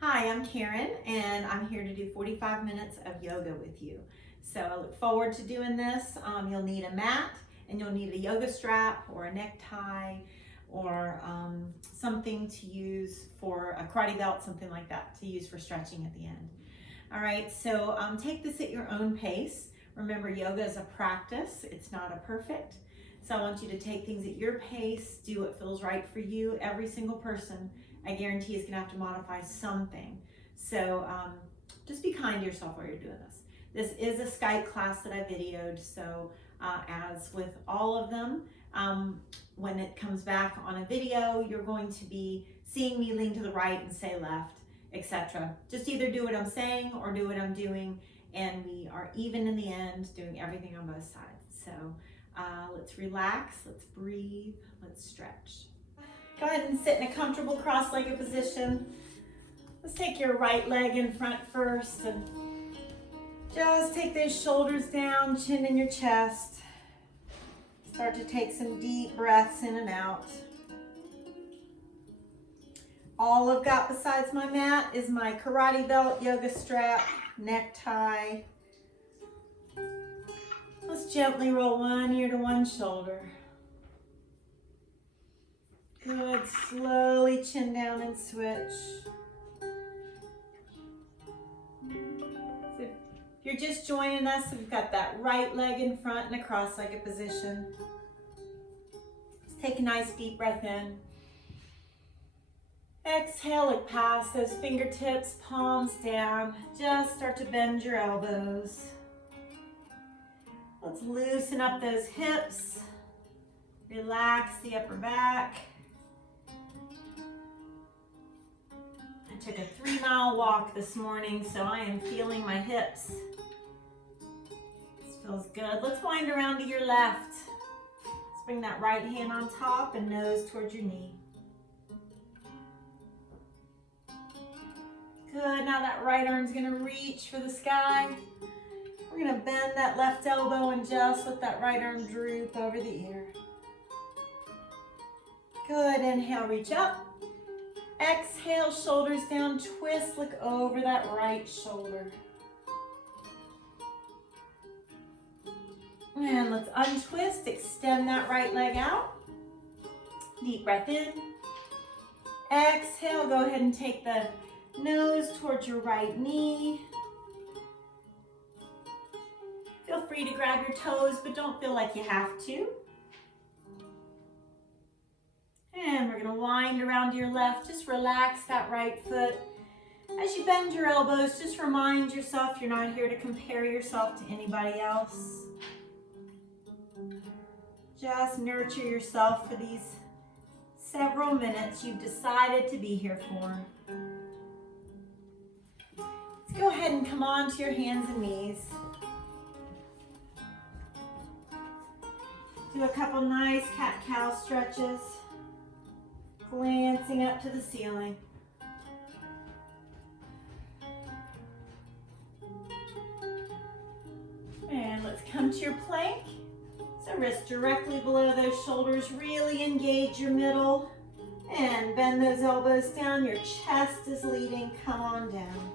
Hi, I'm Karen, and I'm here to do 45 minutes of yoga with you. So I look forward to doing this. You'll need a mat, and you'll need a yoga strap or a necktie or something to use for a karate belt, something like that, to use for stretching at the end. All right, so take this at your own pace. Remember, yoga is a practice. It's not a perfect. So I want you to take things at your pace, do what feels right for you. Every single person, I guarantee, is gonna have to modify something. So just be kind to yourself while you're doing this. This is a Skype class that I videoed, so as with all of them, when it comes back on a video, you're going to be seeing me lean to the right and say left, etc. Just either do what I'm saying or do what I'm doing, and we are even in the end, doing everything on both sides. So let's relax, let's breathe, let's stretch. Go ahead and sit in a comfortable cross-legged position. Let's take your right leg in front first and just take those shoulders down, chin in your chest. Start to take some deep breaths in and out. All I've got besides my mat is my karate belt, yoga strap, necktie. Let's gently roll one ear to one shoulder. Good, slowly chin down and switch. So if you're just joining us, we've got that right leg in front in a cross-legged position. Let's take a nice deep breath in. Exhale, look past those fingertips, palms down. Just start to bend your elbows. Let's loosen up those hips. Relax the upper back. I took a 3-mile walk this morning, so I am feeling my hips. This feels good. Let's wind around to your left. Let's bring that right hand on top and nose towards your knee. Good, now that right arm's gonna reach for the sky. We're gonna bend that left elbow and just let that right arm droop over the ear. Good, inhale, reach up. Exhale, shoulders down, twist, look over that right shoulder. And let's untwist, extend that right leg out. Deep breath in. Exhale, go ahead and take the nose towards your right knee. Feel free to grab your toes, but don't feel like you have to. And we're gonna wind around to your left. Just relax that right foot. As you bend your elbows, just remind yourself you're not here to compare yourself to anybody else. Just nurture yourself for these several minutes you've decided to be here for. Let's go ahead and come on to your hands and knees. Do a couple nice cat-cow stretches. Glancing up to the ceiling. And let's come to your plank. So wrists directly below those shoulders. Really engage your middle. And bend those elbows down. Your chest is leading. Come on down.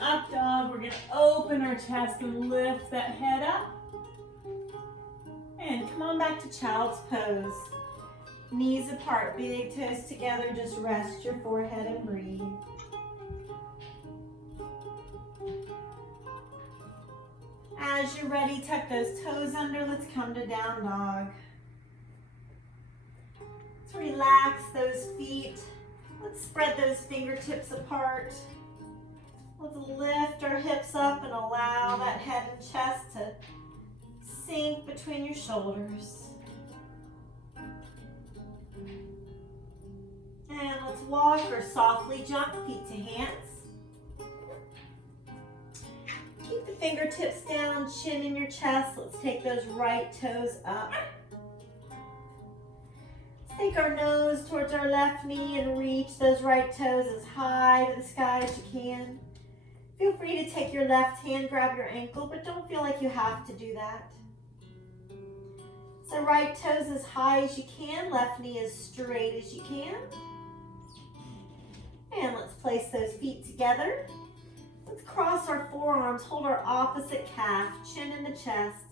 Up dog. We're going to open our chest and lift that head up. And come on back to child's pose. Knees apart, big toes together, just rest your forehead and breathe. As you're ready, tuck those toes under. Let's come to down dog. Let's relax those feet. Let's spread those fingertips apart. Let's lift our hips up and allow that head and chest to sink between your shoulders. And let's walk or softly jump, feet to hands. Keep the fingertips down, chin in your chest. Let's take those right toes up. Let's take our nose towards our left knee and reach those right toes as high to the sky as you can. Feel free to take your left hand, grab your ankle, but don't feel like you have to do that. So right toes as high as you can, left knee as straight as you can. And let's place those feet together. Let's cross our forearms, hold our opposite calf, chin in the chest.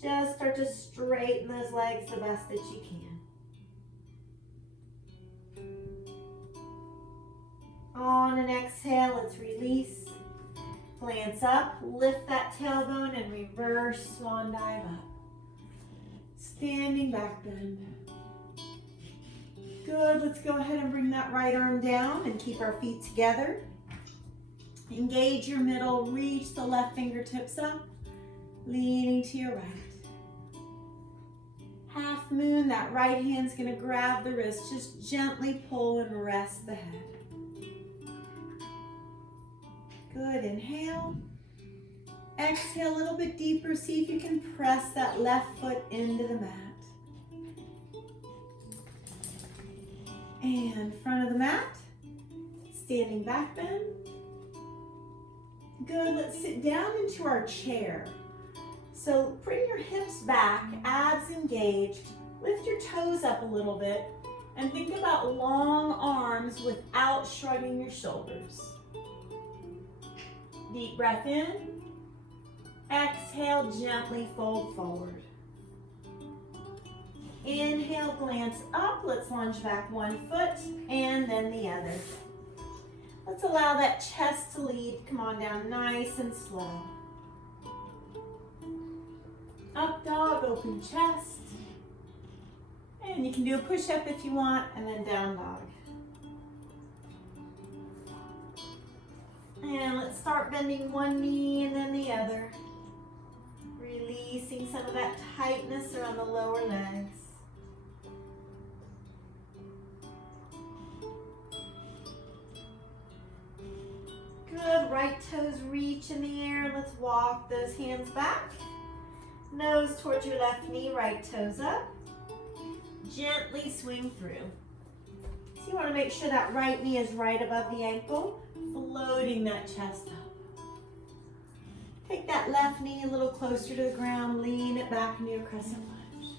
Just start to straighten those legs the best that you can. On an exhale, let's release. Glance up, lift that tailbone and reverse swan dive up. Standing back bend. Good, let's go ahead and bring that right arm down and keep our feet together. Engage your middle, reach the left fingertips up, leaning to your right. Half moon, that right hand's gonna grab the wrist, just gently pull and rest the head. Good, inhale. Exhale a little bit deeper, see if you can press that left foot into the mat. And front of the mat, standing back bend. Good, let's sit down into our chair. So bring your hips back, abs engaged, lift your toes up a little bit, and think about long arms without shrugging your shoulders. Deep breath in, exhale, gently fold forward. Inhale, glance up, let's lunge back one foot and then the other. Let's allow that chest to lead. Come on down nice and slow. Up dog, open chest. And you can do a push-up if you want, and then down dog. And let's start bending one knee and then the other. Releasing some of that tightness around the lower legs. Good, right toes reach in the air. Let's walk those hands back. Nose towards your left knee, right toes up. Gently swing through. So you want to make sure that right knee is right above the ankle, floating that chest up. Take that left knee a little closer to the ground, lean it back into your crescent lunge.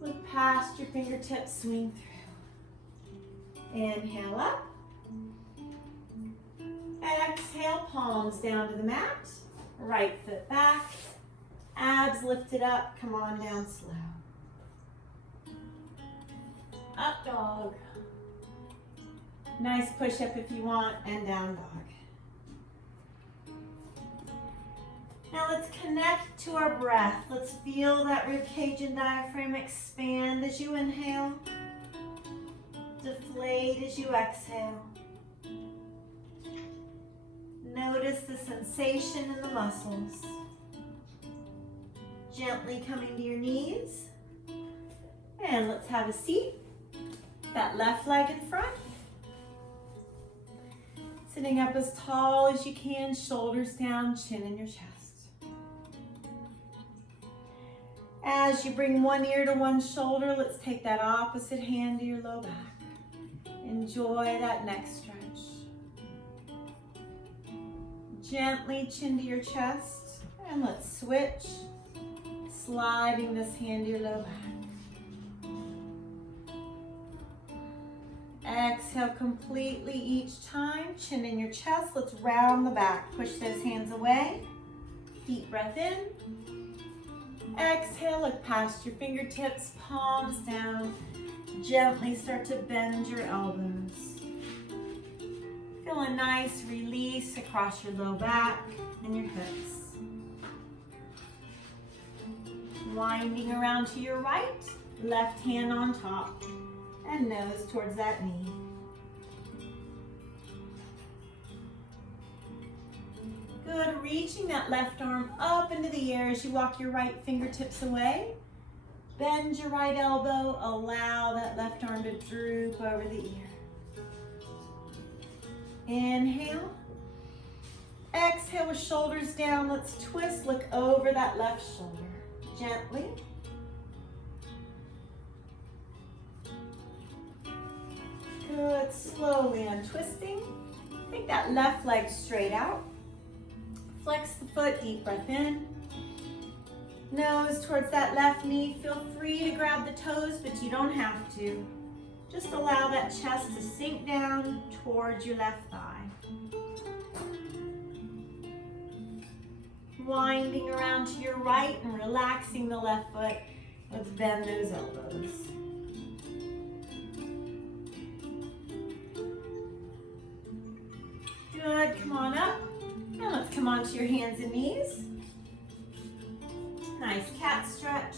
Look past your fingertips, swing through. Inhale up. Exhale, palms down to the mat. Right foot back. Abs lifted up, come on down slow. Up dog. Nice push-up if you want, and down dog. Now let's connect to our breath. Let's feel that rib cage and diaphragm expand as you inhale. Deflate as you exhale. Notice the sensation in the muscles. Gently coming to your knees. And let's have a seat. That left leg in front. Sitting up as tall as you can, shoulders down, chin in your chest. As you bring one ear to one shoulder, let's take that opposite hand to your low back. Enjoy that neck stretch. Gently chin to your chest, and let's switch. Sliding this hand to your low back. Exhale completely each time, chin in your chest. Let's round the back. Push those hands away. Deep breath in. Exhale, look past your fingertips, palms down. Gently start to bend your elbows. Feel a nice release across your low back and your hips. Winding around to your right, left hand on top, and nose towards that knee. Good, reaching that left arm up into the air as you walk your right fingertips away. Bend your right elbow, allow that left arm to droop over the ear. Inhale. Exhale with shoulders down. Let's twist, look over that left shoulder. Gently. Good, slowly untwisting. Take that left leg straight out. Flex the foot, deep breath in. Nose towards that left knee. Feel free to grab the toes, but you don't have to. Just allow that chest to sink down towards your left thigh. Winding around to your right and relaxing the left foot. Let's bend those elbows. Good, come on up. Now let's come onto your hands and knees. Nice cat stretch.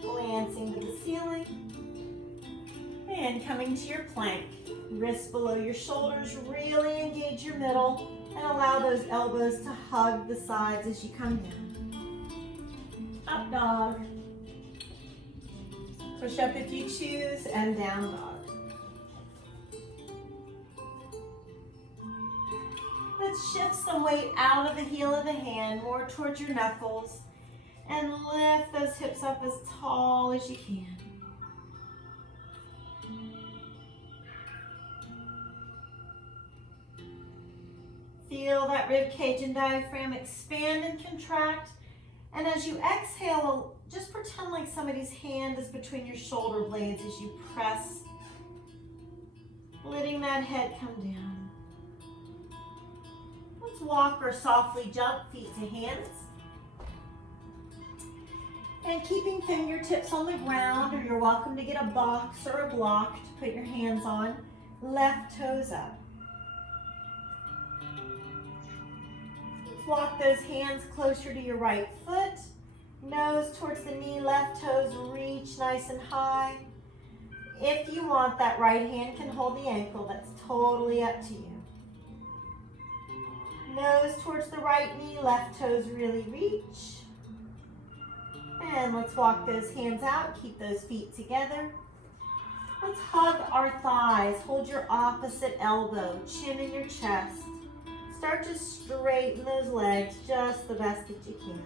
Glancing to the ceiling. And coming to your plank. Wrists below your shoulders, really engage your middle and allow those elbows to hug the sides as you come down. Up dog. Push up if you choose and down dog. Let's shift some weight out of the heel of the hand, more towards your knuckles, and lift those hips up as tall as you can. Feel that rib cage and diaphragm expand and contract. And as you exhale, just pretend like somebody's hand is between your shoulder blades as you press, letting that head come down. Let's walk or softly jump feet to hands. And keeping fingertips on the ground, or you're welcome to get a box or a block to put your hands on. Left toes up. Walk those hands closer to your right foot. Nose towards the knee, left toes reach nice and high. If you want, that right hand can hold the ankle. That's totally up to you. Nose towards the right knee, left toes really reach. And let's walk those hands out. Keep those feet together. Let's hug our thighs. Hold your opposite elbow, chin in your chest. Start to straighten those legs just the best that you can.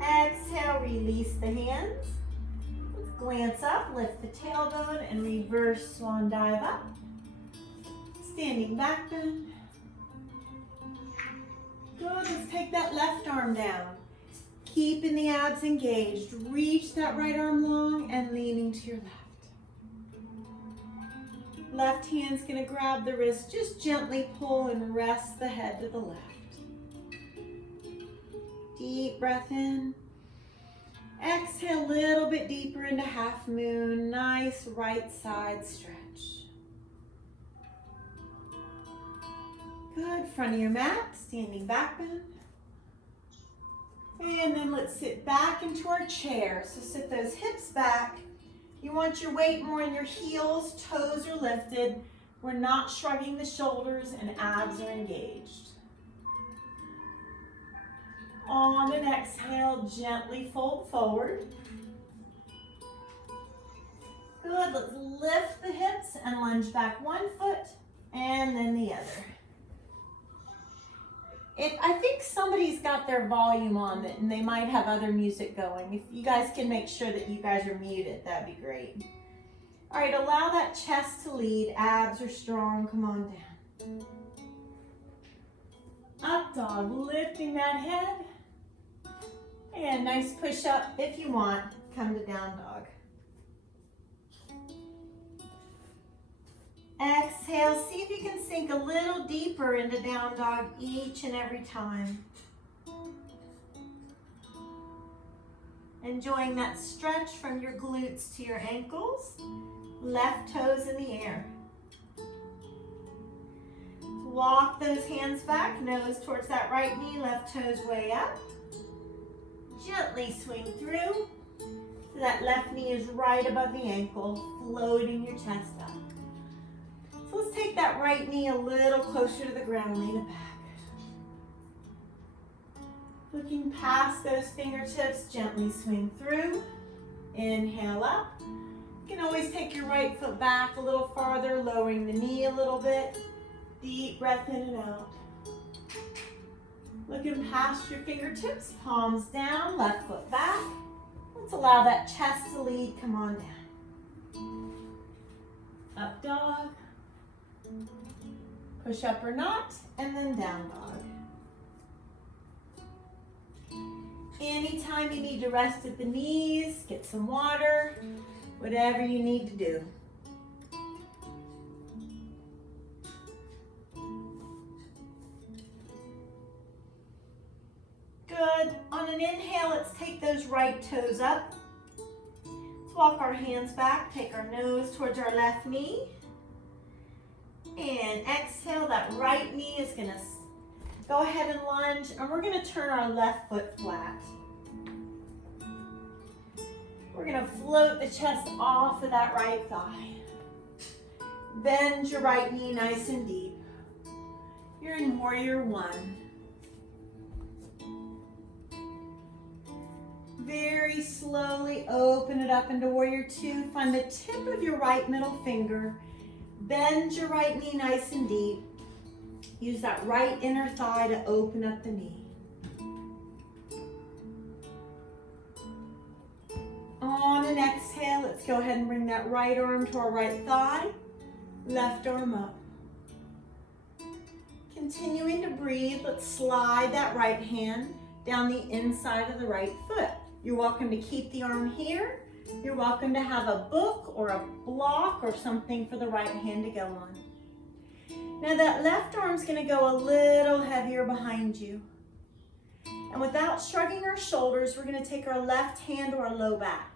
Exhale, release the hands. Let's glance up, lift the tailbone, and reverse swan dive up. Standing back bend. Good, let's take that left arm down. Keeping the abs engaged. Reach that right arm long and leaning to your left. Left hand's gonna grab the wrist, just gently pull and rest the head to the left. Deep breath in. Exhale a little bit deeper into half moon. Nice right side stretch. Good, front of your mat, standing back bend. And then let's sit back into our chair. So sit those hips back. You want your weight more in your heels, toes are lifted. We're not shrugging the shoulders and abs are engaged. On an exhale, gently fold forward. Good, let's lift the hips and lunge back one foot and then the other. I think somebody's got their volume on it and they might have other music going. If you guys can make sure that you guys are muted, that'd be great. All right, allow that chest to lead. Abs are strong, come on down. Up dog, lifting that head. And nice push up if you want. Come to down dog. Exhale, see if you can sink a little deeper into down dog each and every time. Enjoying that stretch from your glutes to your ankles. Left toes in the air. Walk those hands back, nose towards that right knee, left toes way up. Gently swing through so that left knee is right above the ankle, floating your chest up. So let's take that right knee a little closer to the ground, lean it back. Looking past those fingertips, gently swing through. Inhale up. You can always take your right foot back a little farther, lowering the knee a little bit. Deep breath in and out. Looking past your fingertips, palms down, left foot back. Let's allow that chest to lead, come on down. Up dog. Push up or not, and then down dog. Anytime you need to rest at the knees, get some water, whatever you need to do. Good. On an inhale, let's take those right toes up. Let's walk our hands back, take our nose towards our left knee. And exhale, that right knee is gonna go ahead and lunge, and we're gonna turn our left foot flat. We're gonna float the chest off of that right thigh. Bend your right knee nice and deep. You're in Warrior One. Very slowly open it up into Warrior Two. Find the tip of your right middle finger. Bend your right knee nice and deep. Use that right inner thigh to open up the knee. On an exhale, let's go ahead and bring that right arm to our right thigh. Left arm up. Continuing to breathe, let's slide that right hand down the inside of the right foot. You're welcome to keep the arm here. You're welcome to have a book or a block or something for the right hand to go on. Now that left arm's gonna go a little heavier behind you. And without shrugging our shoulders, we're gonna take our left hand to our low back.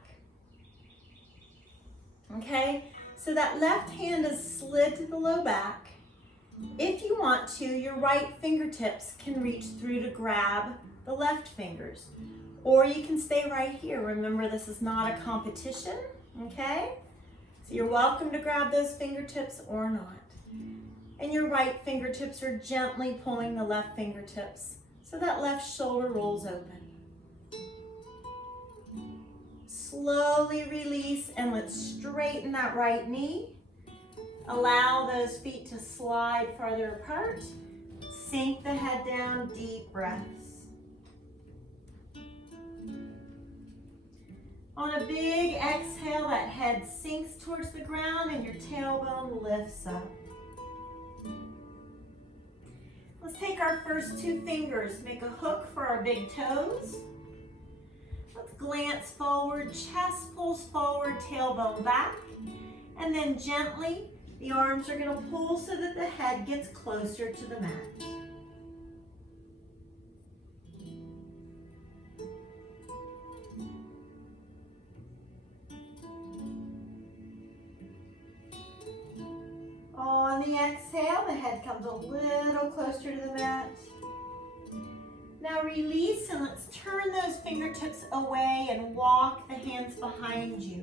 Okay, so that left hand is slid to the low back. If you want to, your right fingertips can reach through to grab the left fingers. Or you can stay right here. Remember, this is not a competition, okay? So you're welcome to grab those fingertips or not. And your right fingertips are gently pulling the left fingertips so that left shoulder rolls open. Slowly release and let's straighten that right knee. Allow those feet to slide farther apart. Sink the head down, deep breaths. On a big exhale, that head sinks towards the ground and your tailbone lifts up. Let's take our first two fingers, make a hook for our big toes. Let's glance forward, chest pulls forward, tailbone back. And then gently, the arms are gonna pull so that the head gets closer to the mat. On the exhale, the head comes a little closer to the mat. Now release and let's turn those fingertips away and walk the hands behind you.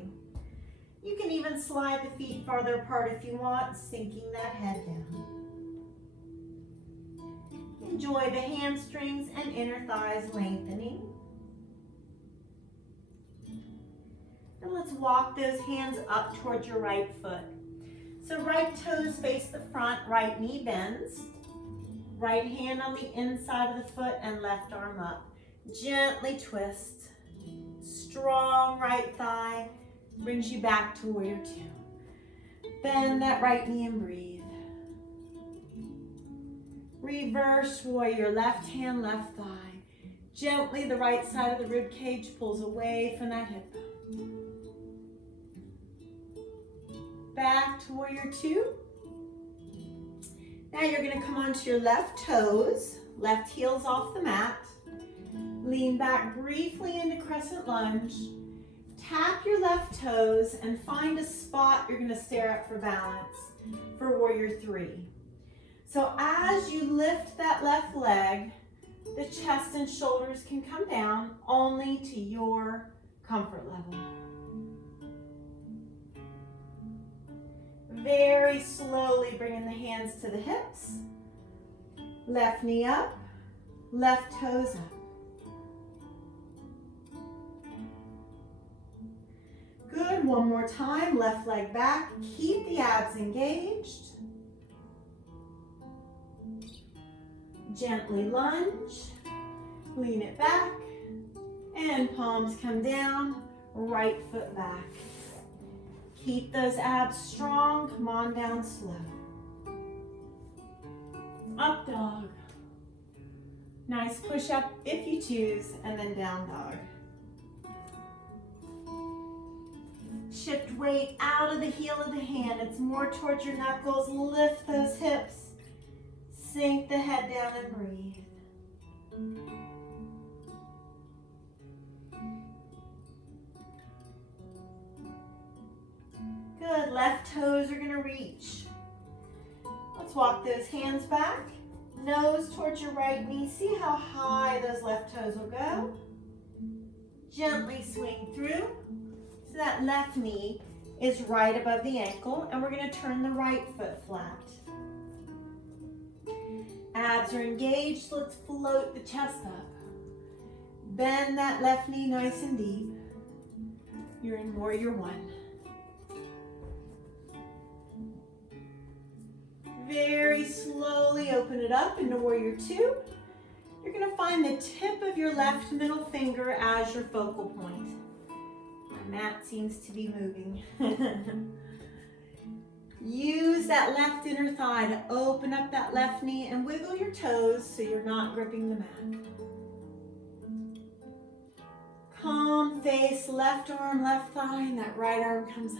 You can even slide the feet farther apart if you want, sinking that head down. Enjoy the hamstrings and inner thighs lengthening. And let's walk those hands up towards your right foot. So right toes face the front, right knee bends. Right hand on the inside of the foot and left arm up. Gently twist. Strong right thigh brings you back to Warrior Two. Bend that right knee and breathe. Reverse warrior, left hand, left thigh. Gently the right side of the rib cage pulls away from that hip bone. Back to Warrior Two. Now you're gonna come onto your left toes, left heels off the mat. Lean back briefly into crescent lunge. Tap your left toes and find a spot you're gonna stare at for balance for Warrior Three. So as you lift that left leg, the chest and shoulders can come down only to your comfort level. Very slowly bringing the hands to the hips. Left knee up, left toes up. Good, one more time, left leg back. Keep the abs engaged. Gently lunge, lean it back, and palms come down, right foot back. Keep those abs strong, come on down slow. Up dog, Nice push up if you choose, and then down dog. Shift weight out of the heel of the hand. It's more towards your knuckles. Lift those hips. Sink the head down and breathe. Good. Left toes are going to reach. Let's walk those hands back. Nose towards your right knee. See how high those left toes will go. Gently swing through. So that left knee is right above the ankle, and we're going to turn the right foot flat. Abs are engaged. Let's float the chest up. Bend that left knee nice and deep. You're in warrior one. Very slowly open it up into warrior two. You're going to find the tip of your left middle finger as your focal point. My mat seems to be moving. Use that left inner thigh to open up that left knee and wiggle your toes so you're not gripping the mat. Calm face, left arm, left thigh, and that right arm comes up.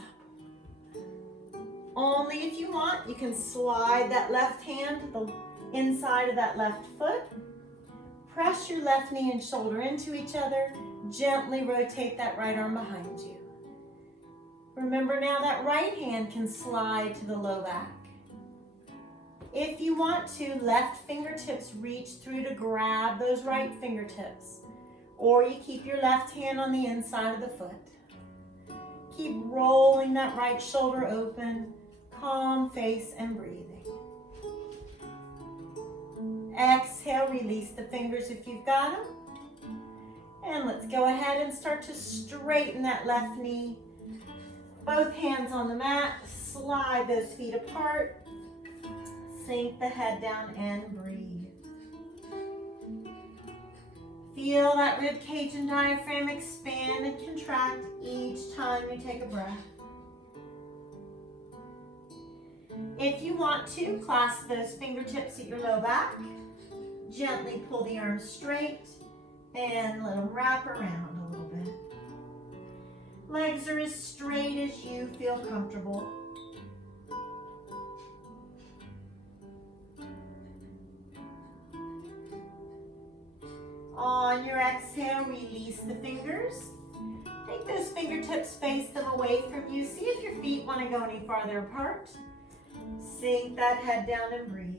Only if you want, you can slide that left hand to the inside of that left foot. Press your left knee and shoulder into each other. Gently rotate that right arm behind you. Remember now that right hand can slide to the low back. If you want to, left fingertips reach through to grab those right fingertips. Or you keep your left hand on the inside of the foot. Keep rolling that right shoulder open. Calm face and breathing. Exhale, release the fingers if you've got them. And let's go ahead and start to straighten that left knee. Both hands on the mat, slide those feet apart. Sink the head down and breathe. Feel that rib cage and diaphragm expand and contract each time you take a breath. If you want to, clasp those fingertips at your low back. Gently pull the arms straight and let them wrap around a little bit. Legs are as straight as you feel comfortable. On your exhale, release the fingers. Take those fingertips, face them away from you. See if your feet want to go any farther apart. Sink that head down and breathe.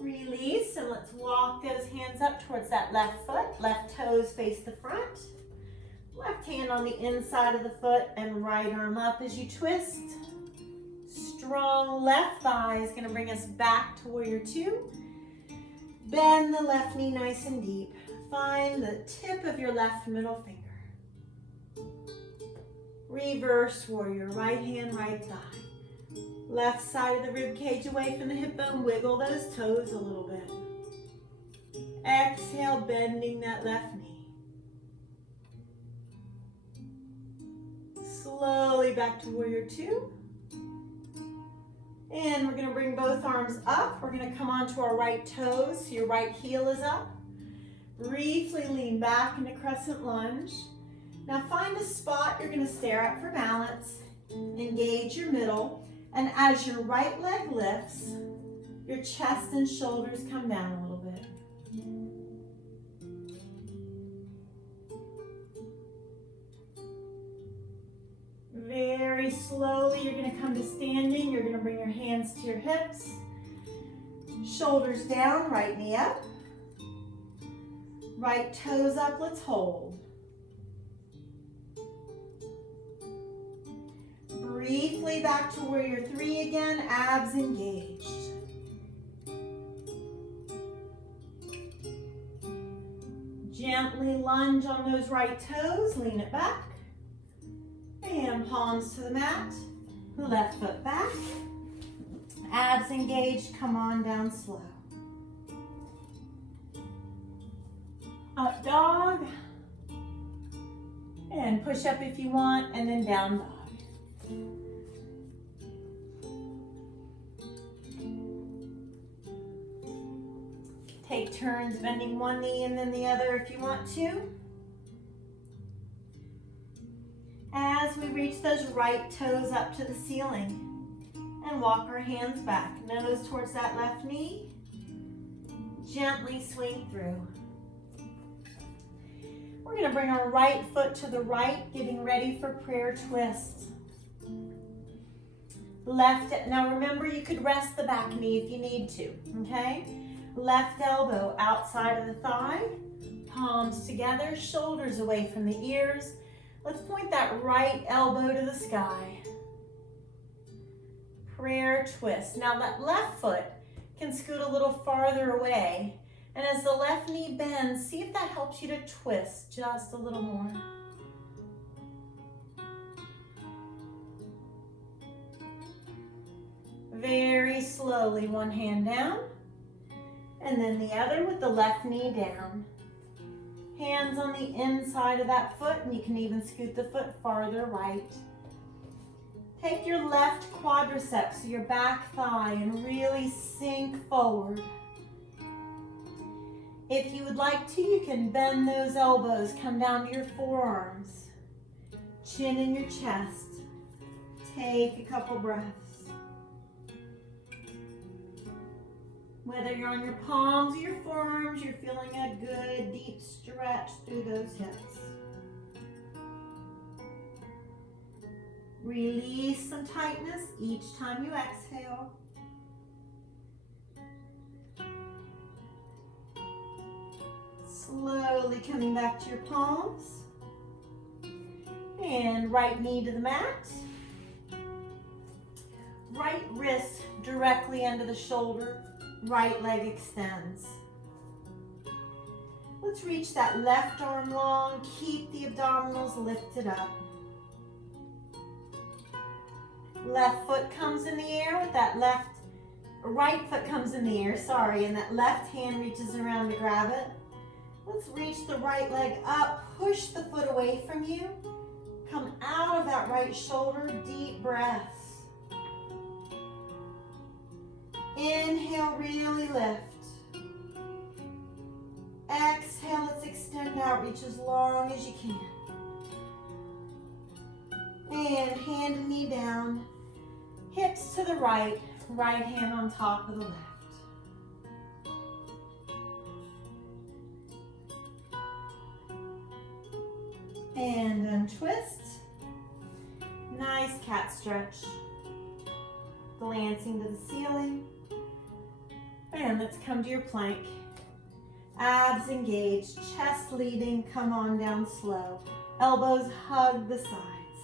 Release, and let's walk those hands up towards that left foot. Left toes face the front. Left hand on the inside of the foot and right arm up as you twist. Strong left thigh is going to bring us back to warrior two. Bend the left knee nice and deep. Find the tip of your left middle finger. Reverse warrior, right hand, right thigh. Left side of the rib cage away from the hip bone. Wiggle those toes a little bit. Exhale, bending that left knee. Slowly back to warrior two. And we're going to bring both arms up. We're going to come onto our right toes. So your right heel is up. Briefly lean back into crescent lunge. Now find a spot you're going to stare at for balance. Engage your middle. And as your right leg lifts, your chest and shoulders come down a little bit. Very slowly, you're going to come to standing. You're going to bring your hands to your hips. Shoulders down, right knee up. Right toes up, let's hold. Briefly back to warrior three again, abs engaged. Gently lunge on those right toes, lean it back. And palms to the mat, left foot back. Abs engaged, come on down slow. Up dog. And push up if you want, and then down dog. Take turns bending one knee and then the other if you want to. As we reach those right toes up to the ceiling and walk our hands back, nose towards that left knee, gently swing through. We're going to bring our right foot to the right, getting ready for prayer twist. Now remember, you could rest the back knee if you need to, okay? Left elbow outside of the thigh, palms together, shoulders away from the ears. Let's point that right elbow to the sky. Prayer twist. Now that left foot can scoot a little farther away. And as the left knee bends, see if that helps you to twist just a little more. Very slowly, one hand down, and then the other with the left knee down. Hands on the inside of that foot, and you can even scoot the foot farther right. Take your left quadriceps, so your back thigh, and really sink forward. If you would like to, you can bend those elbows, come down to your forearms, chin in your chest. Take a couple breaths. Whether you're on your palms or your forearms, you're feeling a good deep stretch through those hips. Release some tightness each time you exhale. Slowly coming back to your palms. And right knee to the mat. Right wrist directly under the shoulder. Right leg extends. Let's reach that left arm long. Keep the abdominals lifted up. Left foot comes in the air with that right foot comes in the air, and that left hand reaches around to grab it. Let's reach the right leg up, push the foot away from you. Come out of that right shoulder, deep breaths. Inhale, really lift. Exhale, let's extend out, reach as long as you can. And hand and knee down, hips to the right, right hand on top of the left. And untwist. Nice cat stretch. Glancing to the ceiling. And let's come to your plank. Abs engaged, chest leading, come on down slow. Elbows hug the sides.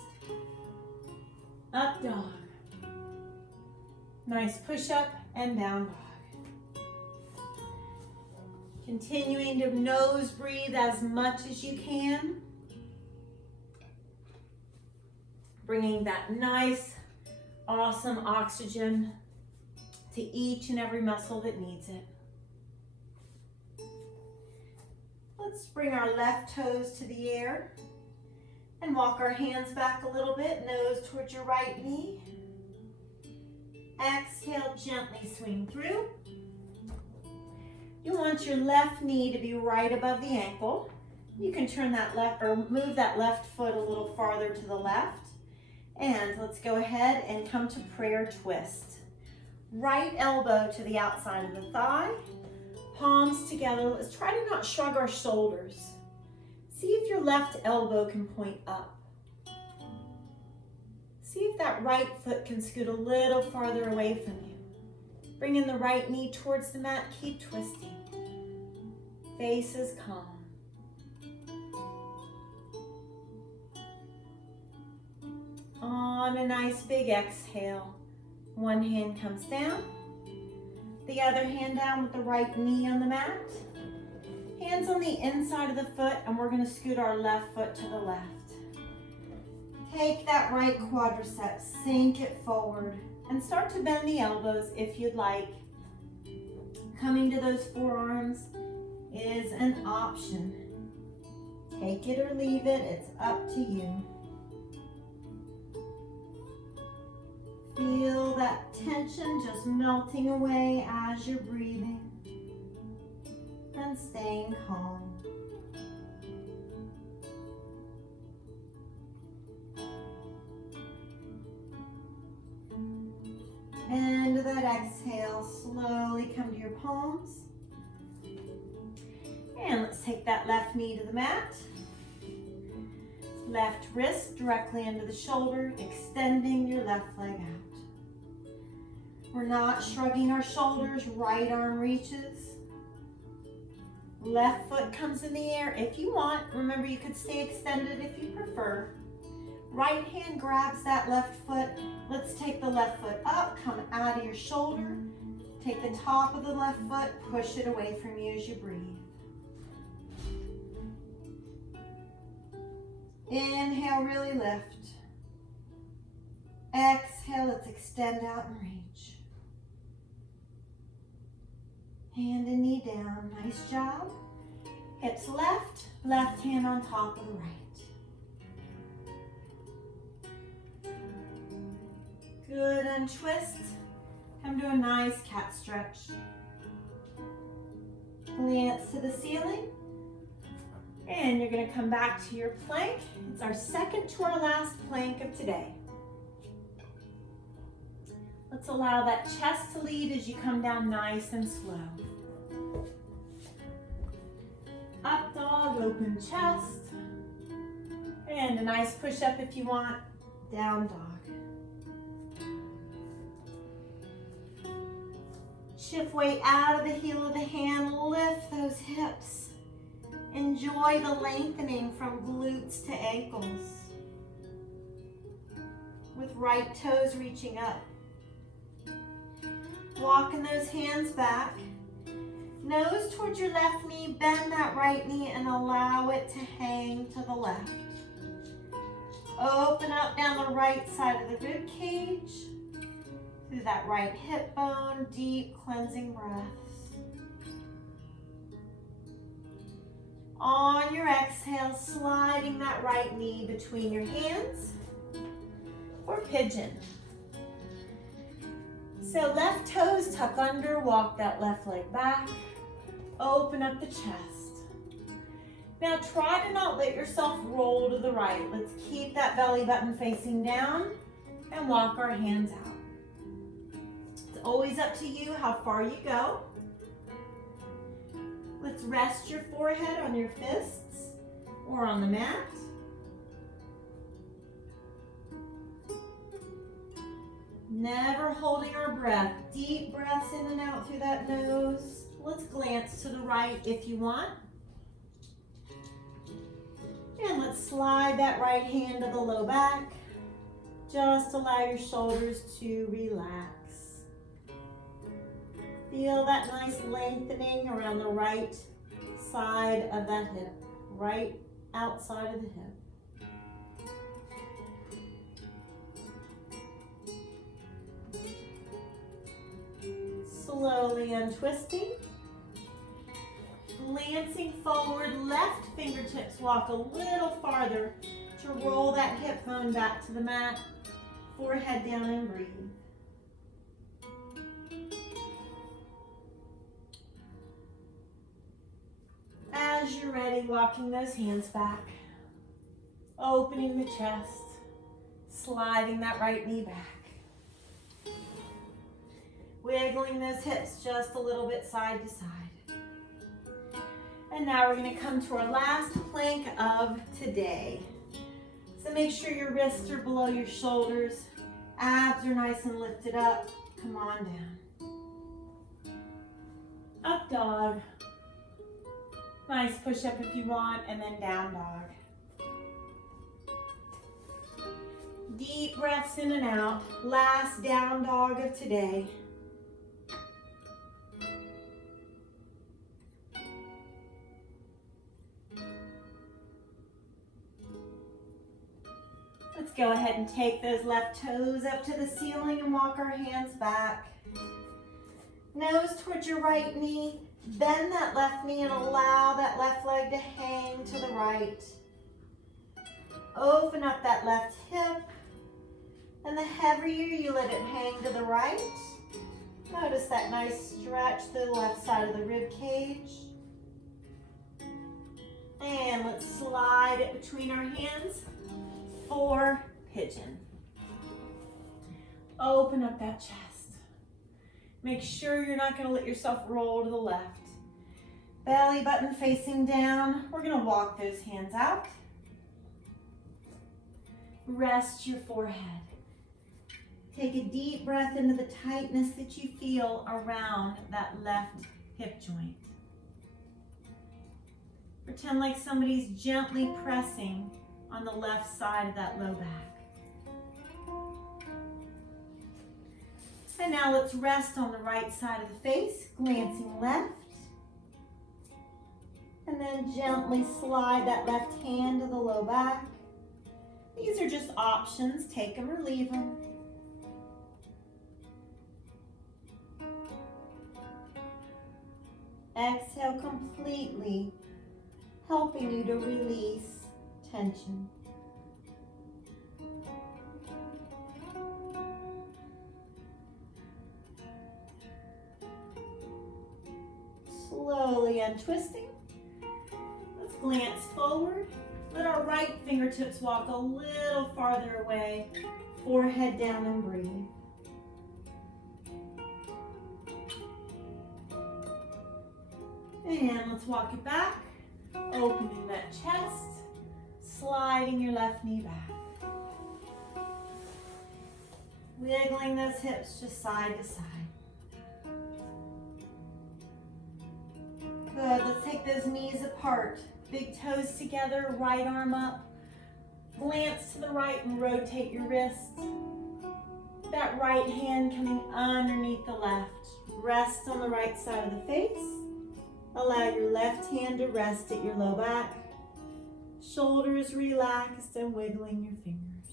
Up dog. Nice push up and down dog. Continuing to nose breathe as much as you can. Bringing that nice, awesome oxygen to each and every muscle that needs it. Let's bring our left toes to the air and walk our hands back a little bit, nose towards your right knee. Exhale, gently swing through. You want your left knee to be right above the ankle. You can turn that left or move that left foot a little farther to the left. And let's go ahead and come to prayer twist. Right elbow to the outside of the thigh, palms together. Let's try to not shrug our shoulders. See if your left elbow can point up. See if that right foot can scoot a little farther away from you. Bringing the right knee towards the mat, keep twisting. Face is calm. On a nice big exhale, one hand comes down, the other hand down with the right knee on the mat. Hands on the inside of the foot, and we're going to scoot our left foot to the left. Take that right quadriceps, sink it forward, and start to bend the elbows if you'd like. Coming to those forearms is an option. Take it or leave it, it's up to you. Feel that tension just melting away as you're breathing and staying calm. And that exhale, slowly come to your palms. And let's take that left knee to the mat. Left wrist directly into the shoulder, extending your left leg out. We're not shrugging our shoulders, right arm reaches. Left foot comes in the air if you want. Remember, you could stay extended if you prefer. Right hand grabs that left foot. Let's take the left foot up, come out of your shoulder. Take the top of the left foot, push it away from you as you breathe. Inhale, really lift. Exhale, let's extend out and reach. Hand and knee down, nice job. Hips left, left hand on top of the right. Good, untwist. Come to a nice cat stretch. Glance to the ceiling. And you're gonna come back to your plank. It's our second to our last plank of today. Let's allow that chest to lead as you come down nice and slow. Up dog, open chest. And a nice push up if you want, down dog. Shift weight out of the heel of the hand, lift those hips. Enjoy the lengthening from glutes to ankles. With right toes reaching up. Walking those hands back. Nose towards your left knee, bend that right knee and allow it to hang to the left. Open up down the right side of the rib cage. Through that right hip bone, deep cleansing breaths. On your exhale, sliding that right knee between your hands for pigeon. So left toes tuck under, walk that left leg back, open up the chest. Now try to not let yourself roll to the right. Let's keep that belly button facing down and walk our hands out. It's always up to you how far you go. Let's rest your forehead on your fists or on the mat. Never holding our breath. Deep breaths in and out through that nose. Let's glance to the right if you want. And let's slide that right hand to the low back. Just allow your shoulders to relax. Feel that nice lengthening around the right side of that hip, right outside of the hip. Slowly untwisting. Glancing forward, left fingertips walk a little farther to roll that hip bone back to the mat. Forehead down and breathe. As you're ready, walking those hands back, opening the chest, sliding that right knee back. Wiggling those hips just a little bit side to side. And now we're going to come to our last plank of today. So make sure your wrists are below your shoulders, abs are nice and lifted up. Come on down. Up dog. Nice push up if you want, and then down dog. Deep breaths in and out. Last down dog of today. Let's go ahead and take those left toes up to the ceiling and walk our hands back. Nose towards your right knee. Bend that left knee and allow that left leg to hang to the right. Open up that left hip. And the heavier you let it hang to the right, notice that nice stretch through the left side of the rib cage. And let's slide it between our hands for pigeon. Open up that chest. Make sure you're not going to let yourself roll to the left. Belly button facing down. We're going to walk those hands out. Rest your forehead. Take a deep breath into the tightness that you feel around that left hip joint. Pretend like somebody's gently pressing on the left side of that low back. And now let's rest on the right side of the face, glancing left. And then gently slide that left hand to the low back. These are just options, take them or leave them. Exhale completely, helping you to release tension. Slowly untwisting. Let's glance forward. Let our right fingertips walk a little farther away. Forehead down and breathe. And let's walk it back. Opening that chest. Sliding your left knee back. Wiggling those hips just side to side. Good, let's take those knees apart. Big toes together, right arm up. Glance to the right and rotate your wrist. That right hand coming underneath the left. Rest on the right side of the face. Allow your left hand to rest at your low back. Shoulders relaxed and wiggling your fingers.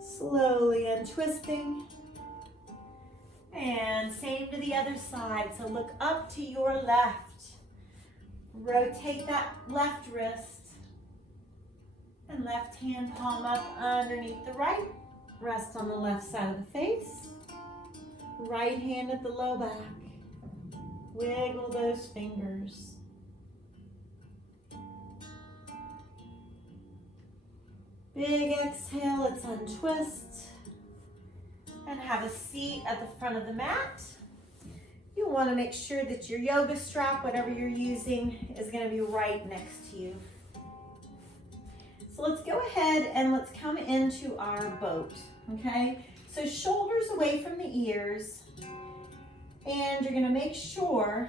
Slowly untwisting. And same to the other side. So look up to your left. Rotate that left wrist. And left hand palm up underneath the right. Rest on the left side of the face. Right hand at the low back. Wiggle those fingers. Big exhale, let's untwist. And have a seat at the front of the mat. You want to make sure that your yoga strap, whatever you're using, is going to be right next to you. So let's go ahead and let's come into our boat, okay? So shoulders away from the ears, and you're going to make sure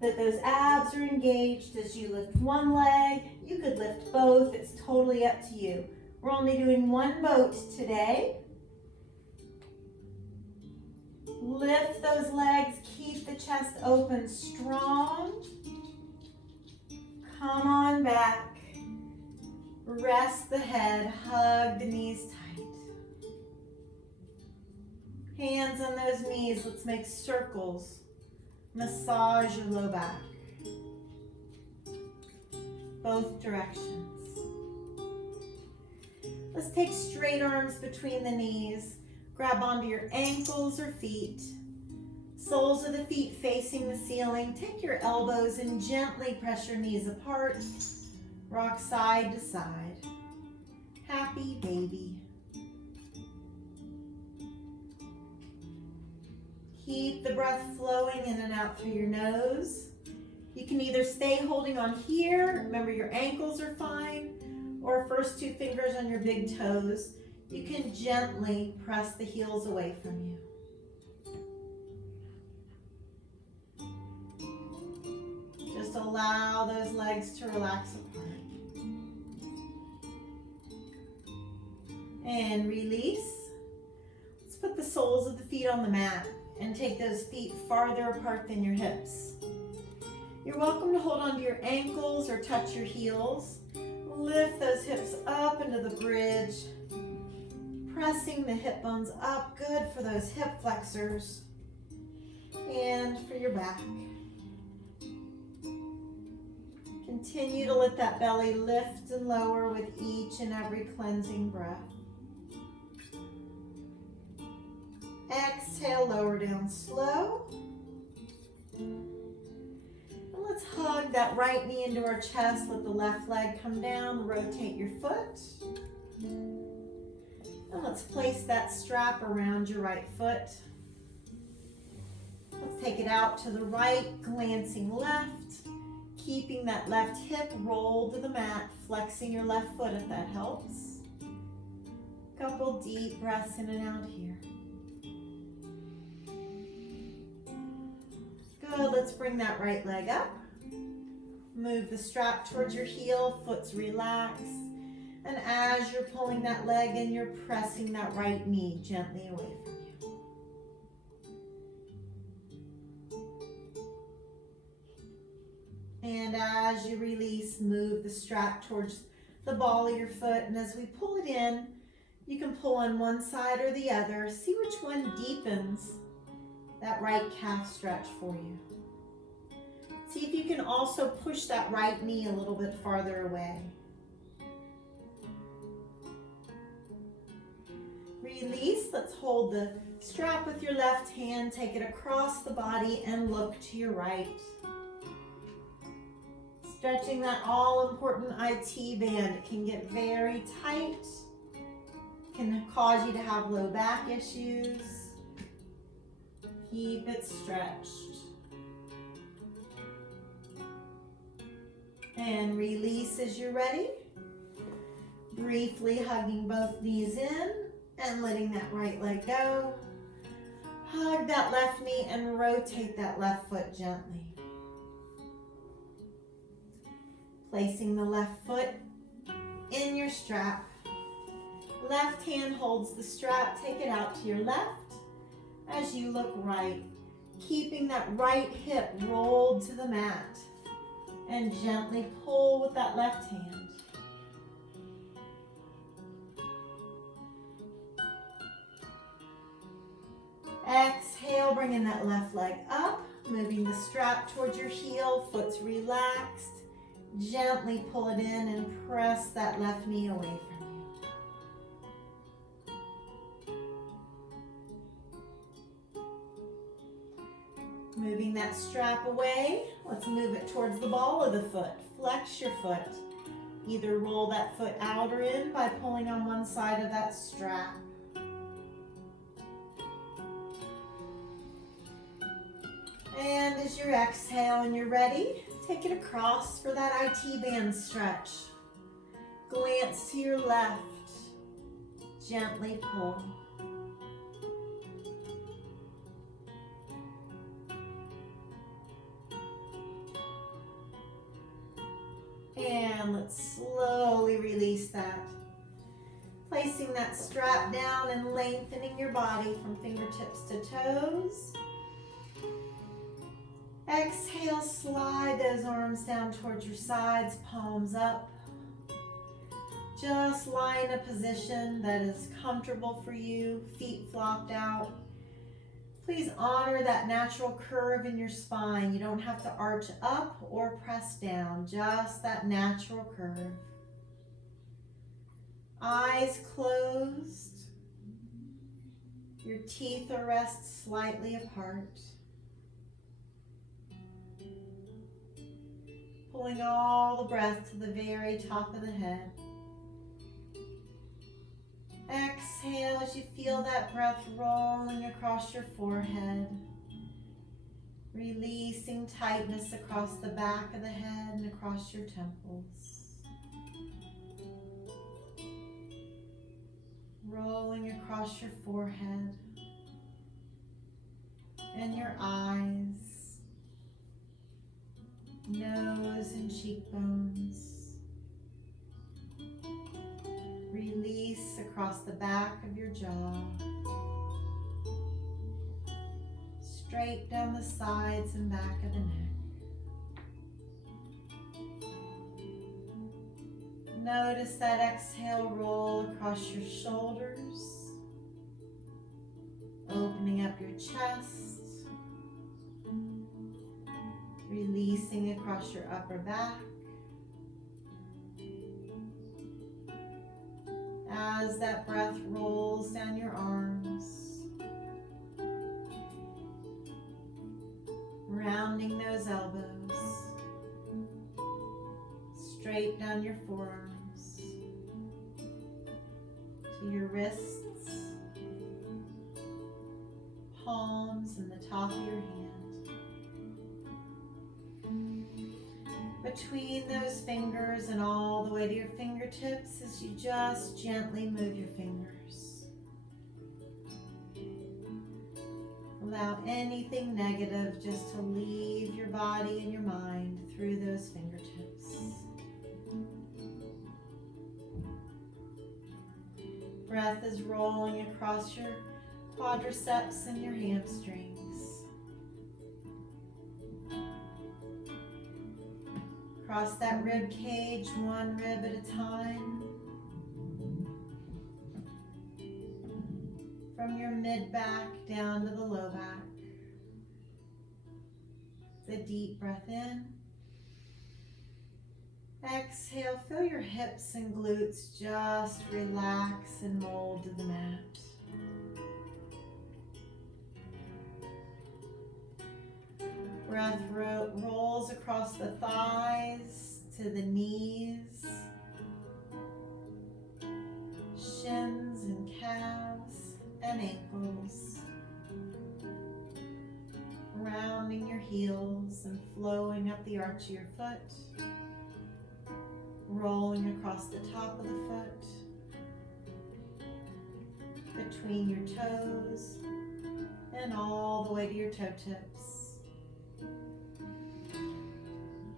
that those abs are engaged as you lift one leg. You could lift both, it's totally up to you. We're only doing one boat today. Lift those legs, keep the chest open strong. Come on back. Rest the head, hug the knees tight. Hands on those knees, let's make circles. Massage your low back. Both directions. Let's take straight arms between the knees. Grab onto your ankles or feet. Soles of the feet facing the ceiling. Take your elbows and gently press your knees apart. Rock side to side. Happy baby. Keep the breath flowing in and out through your nose. You can either stay holding on here, remember your ankles are fine, or first two fingers on your big toes. You can gently press the heels away from you. Just allow those legs to relax apart. And release. Let's put the soles of the feet on the mat and take those feet farther apart than your hips. You're welcome to hold onto your ankles or touch your heels. Lift those hips up into the bridge. Pressing the hip bones up, good for those hip flexors and for your back. Continue to let that belly lift and lower with each and every cleansing breath. Exhale, lower down slow. And let's hug that right knee into our chest. Let the left leg come down. Rotate your foot. And let's place that strap around your right foot. Let's take it out to the right, glancing left. Keeping that left hip rolled to the mat, flexing your left foot if that helps. Couple deep breaths in and out here. Good, let's bring that right leg up. Move the strap towards your heel, foot's relaxed. And as you're pulling that leg in, you're pressing that right knee gently away from you. And as you release, move the strap towards the ball of your foot. And as we pull it in, you can pull on one side or the other. See which one deepens that right calf stretch for you. See if you can also push that right knee a little bit farther away. Release. Let's hold the strap with your left hand. Take it across the body and look to your right. Stretching that all-important IT band. It can get very tight. Can cause you to have low back issues. Keep it stretched. And release as you're ready. Briefly hugging both knees in and letting that right leg go. Hug that left knee and rotate that left foot gently. Placing the left foot in your strap. Left hand holds the strap. Take it out to your left as you look right. Keeping that right hip rolled to the mat. And gently pull with that left hand. Exhale, bringing that left leg up. Moving the strap towards your heel. Foot's relaxed. Gently pull it in and press that left knee away from you. Moving that strap away, let's move it towards the ball of the foot. Flex your foot. Either roll that foot out or in by pulling on one side of that strap. And as you exhale and you're ready, take it across for that IT band stretch. Glance to your left. Gently pull. And let's slowly release that. Placing that strap down and lengthening your body from fingertips to toes. Exhale, slide those arms down towards your sides, palms up. Just lie in a position that is comfortable for you, feet flopped out. Please honor that natural curve in your spine. You don't have to arch up or press down, just that natural curve. Eyes closed. Your teeth are rest slightly apart. Pulling all the breath to the very top of the head. Exhale as you feel that breath rolling across your forehead. Releasing tightness across the back of the head and across your temples. Rolling across your forehead and your eyes, nose and cheekbones. Release across the back of your jaw. Straight down the sides and back of the neck. Notice that exhale roll across your shoulders. chest, releasing across your upper back. As that breath rolls down your arms, rounding those elbows, straight down your forearms, to your wrists, palms, and the top of your hand. Between those fingers and all the way to your fingertips as you just gently move your fingers. Allow anything negative just to leave your body and your mind through those fingertips. Breath is rolling across your quadriceps and your hamstrings. Across that rib cage, one rib at a time. From your mid-back down to the low back. It's a deep breath in. Exhale, feel your hips and glutes just relax and mold to the mat. Breath rolls across the thighs to the knees, shins and calves and ankles, rounding your heels and flowing up the arch of your foot, rolling across the top of the foot, between your toes, and all the way to your toe tips.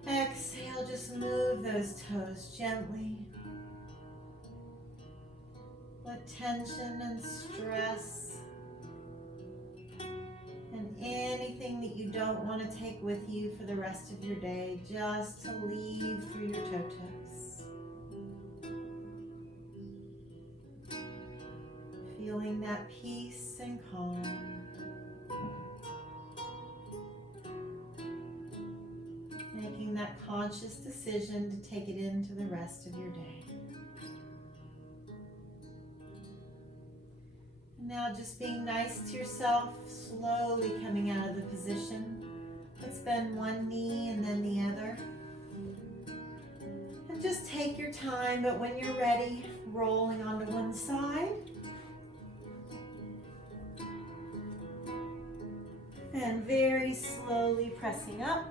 Exhale, just move those toes gently. Let tension and stress and anything that you don't want to take with you for the rest of your day just to leave through your toe tips. Feeling that peace and calm. Making that conscious decision to take it into the rest of your day. And now just being nice to yourself, slowly coming out of the position. Let's bend one knee and then the other. And just take your time, but when you're ready, rolling onto one side. And very slowly pressing up.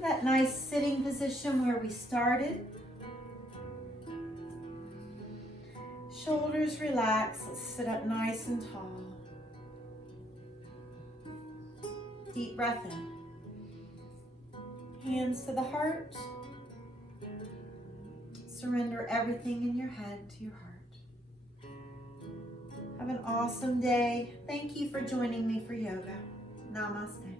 That nice sitting position where we started. Shoulders relax. Let's sit up nice and tall. Deep breath in. Hands to the heart. Surrender everything in your head to your heart. Have an awesome day. Thank you for joining me for yoga. Namaste.